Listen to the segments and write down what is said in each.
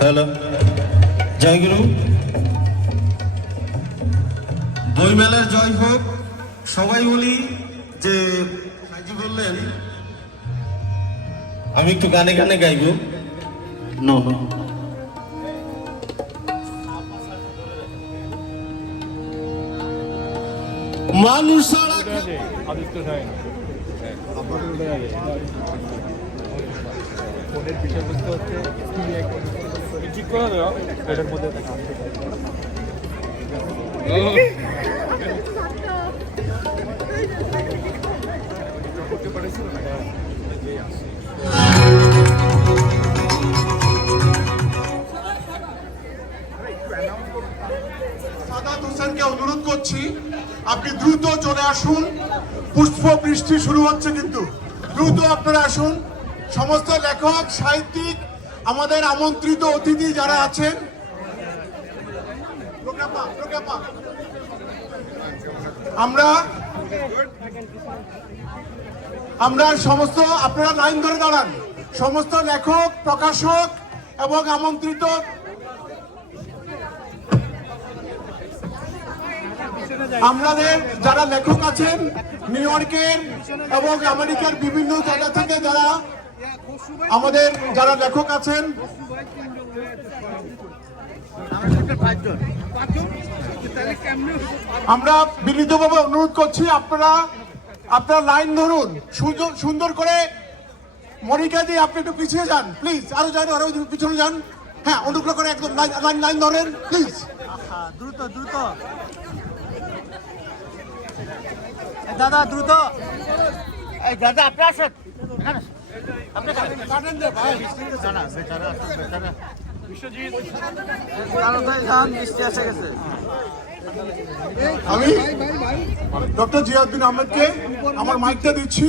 Hello. জয়গুরু। বইমেলার জয় হোক। সবাই বলি যে ভাইজি বললেন আমি একটু গানে গানে গাইবো। নো। নো মানুষ ফোনের বিষয়বস্তু হচ্ছে ঠিক করে দেওয়া এটার মধ্যে দেখা করতে পারেছিল না সাদাত হোসেনকে অনুরোধ করছি আপনি দ্রুত চলে আসুন। পুষ্প বৃষ্টি শুরু হচ্ছে কিন্তু। দ্রুত আপনারা আসুন। সমস্ত লেখক সাহিত্যিক আমাদের আমন্ত্রিত অতিথি যারা আছেন। আমরা আমরা সমস্ত, আপনারা লাইন ধরে দাঁড়ান সমস্ত লেখক, প্রকাশক এবং আমন্ত্রিত আমাদের যারা লেখক আছেন, নিউ ইয়র্কের এবং আমেরিকার বিভিন্ন জায়গা থেকে যারা আমাদের যারা লেখক আছেন, আমরা বিনীতভাবে অনুরোধ করছি, আপনারা, আপনার লাইন ধরুন সুন্দর- করে মনিকা দিয়ে আপনি একটু পিছিয়ে যান প্লিজ আরও যান, আরও পিছনে যান। হ্যাঁ অনুগ্রহ করে একদম লাইন লাইন ধরেন প্লিজ দ্রুত দ্রুত। দাদা দ্রুত। দাদা আপনি আসেন। আমি ডক্টর জিয়াউদ্দিন আহমেদকে আমার মাইকটা দিচ্ছি।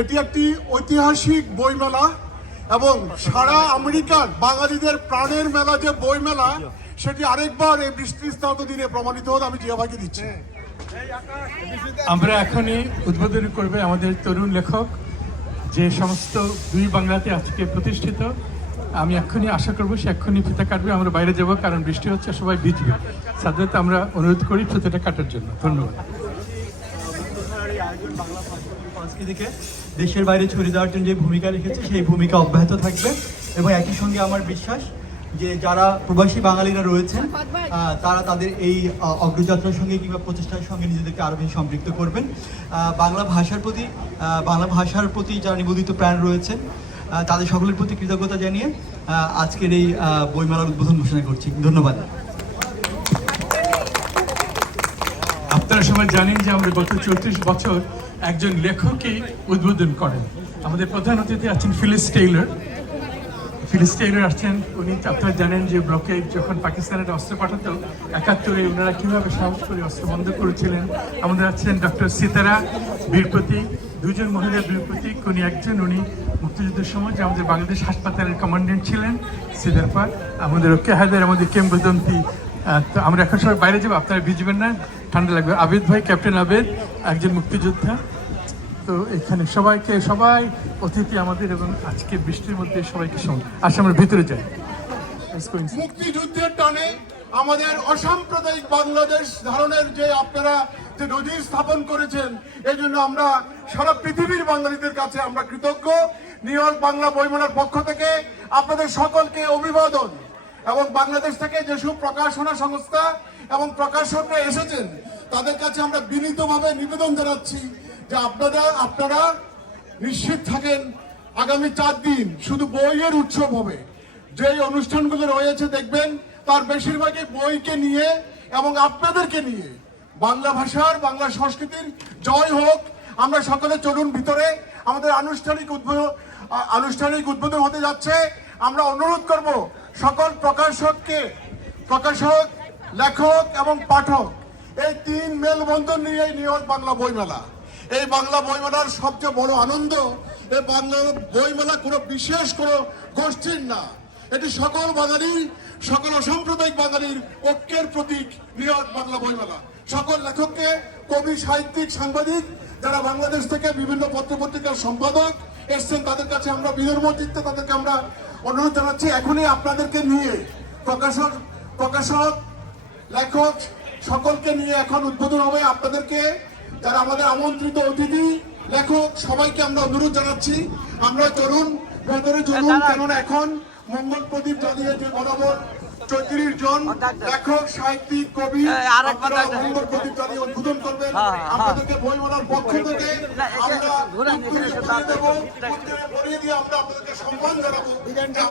এটি একটি ঐতিহাসিক বইমেলা এবং সারা আমেরিকার বাঙালিদের প্রাণের মেলা যে বইমেলা, সেটি আরেকবার এই বৃষ্টি স্নাত দিনে প্রমাণিত হল, আমি জিয়া ভাইকে দিচ্ছি। আমরা এখনই উদ্বোধন করবে আমাদের তরুণ লেখক যে সমস্ত দুই বাংলাতে আজকে প্রতিষ্ঠিত, আমি এক্ষুনি আশা করব সে এক্ষুনি ফিতা কাটবে, আমরা বাইরে যাব, কারণ বৃষ্টি হচ্ছে, সবাই ভিজবে সাধারণত আমরা অনুরোধ করি ফিতাটা কাটার জন্য। ধন্যবাদ। সংস্কৃতিকে দেশের বাইরে ছড়িয়ে দেওয়ার জন্য যে ভূমিকা রেখেছে, সেই ভূমিকা অব্যাহত থাকবে এবং একই সঙ্গে আমার বিশ্বাস যে যারা প্রবাসী বাঙালিরা রয়েছেন তারা তাদের এই অগ্রযাত্রার সঙ্গে কিংবা প্রচেষ্টার সঙ্গে নিজেদেরকে আরও বেশি সম্পৃক্ত করবেন। বাংলা ভাষার প্রতি আহ, বাংলা ভাষার প্রতি যারা নিবেদিত প্রাণ রয়েছেন তাদের সকলের প্রতি কৃতজ্ঞতা জানিয়ে আজকের এই বইমেলার উদ্বোধন ঘোষণা করছি। ধন্যবাদ। আপনারা সবাই জানেন যে আমরা গত চৌত্রিশ বছর একজন লেখকই উদ্বোধন করেন। আমাদের প্রধান অতিথি আছেন ফিলিস টেইলর। ফিলিস টেইলর আসছেন, উনি আপনারা জানেন যে ব্লকে যখন পাকিস্তানের অস্ত্র পাঠাতো, একাত্তরে ওনারা কীভাবে সাহস করে অস্ত্র বন্ধ করেছিলেন? আমাদের আছেন ডক্টর সীতারা বীরপতি দুজন মহিলা বীরপ্রতীক, উনি একজন, উনি মুক্তিযুদ্ধের সময় যে আমাদের বাংলাদেশ হাসপাতালের কমান্ডেন্ট ছিলেন সিদারপা আমাদের ওকে হায়দার আমাদের কেমবদন্তি তো আমরা এখন সবাই বাইরে যাব, আপনারা ভিজবেন না, ঠান্ডা লাগবে। আবেদ ভাই, ক্যাপ্টেন আবেদ, একজন মুক্তিযোদ্ধা। তো এখানে সবাইকে, সবাই অতিথি আমাদের এবং আজকে বৃষ্টির মধ্যে সবাইকে সঙ্গে। আমরা ভিতরে যাই. মুক্তিযুদ্ধের টানে আমাদের অসাম্প্রদায়িক বাংলাদেশ ধারণের যে আপনারা যে নজির স্থাপন করেছেন এই জন্য আমরা সারা পৃথিবীর বাঙালিদের কাছে আমরা কৃতজ্ঞ। নিউ ইয়র্ক বাংলা বইমেলার পক্ষ থেকে আপনাদের সকলকে অভিবাদন। এবং বাংলাদেশ থেকে যেসব প্রকাশনা সংস্থা এবং প্রকাশকরা এসেছেন, তাদের কাছে আমরা বিনীতভাবে নিবেদন জানাচ্ছি যে আপনারা আপনারা নিশ্চিত থাকেন আগামী চার দিন শুধু বইয়ের উৎসব হবে। যে অনুষ্ঠানগুলো রয়েছে দেখবেন, তার বেশিরভাগই বইকে নিয়ে এবং আপনাদেরকে নিয়ে। বাংলা ভাষার, বাংলা সংস্কৃতির জয় হোক। আমরা সকলে চলুন ভিতরে। আমাদের আনুষ্ঠানিক উদ্বোধন আনুষ্ঠানিক উদ্বোধন হতে যাচ্ছে। আমরা অনুরোধ করব সকল প্রকাশককে, প্রকাশক, লেখক এবং পাঠক, এই তিন মেলবন্ধন নিয়ে নিউ বাংলা বইমেলা। এই বাংলা বইমেলার সবচেয়ে বড় আনন্দ এই বাংলা বইমেলা কোনো বিশেষ কোনো গোষ্ঠীর না। এটি সকল বাঙালির, সকল অসাম্প্রদায়িক বাঙালির ঐক্যের প্রতীক বৃহৎ বাংলা বইমেলা। সকল লেখককে, কবি, সাহিত্যিক, সাংবাদিক যারা বাংলাদেশ থেকে বিভিন্ন পত্রপত্রিকার সম্পাদক এসছেন, তাদের কাছে আমরা বিনম্র চিত্তে তাদেরকে আমরা অনুরোধ জানাচ্ছি, এখনই আপনাদেরকে নিয়ে প্রকাশক প্রকাশক, লেখক সকলকে নিয়ে এখন উদ্বোধন হবে আপনাদেরকে। যারা আমাদের আমন্ত্রিত অতিথি লেখক সবাইকে আমরা অনুরোধ জানাচ্ছি আমরা চলুন ভেতরে চলুন কেননা এখন মঙ্গল প্রদীপ জ্বালিয়ে যে বরাবর চৌত্রিশ জন লেখক সাহিত্যিক কবি মঙ্গল প্রদীপ জ্বালিয়ে উদ্বোধন করবেন। আপনাদেরকে বইমেলার পক্ষ থেকে আমরা দিয়ে আমরা আপনাদেরকে সম্মান জানাব।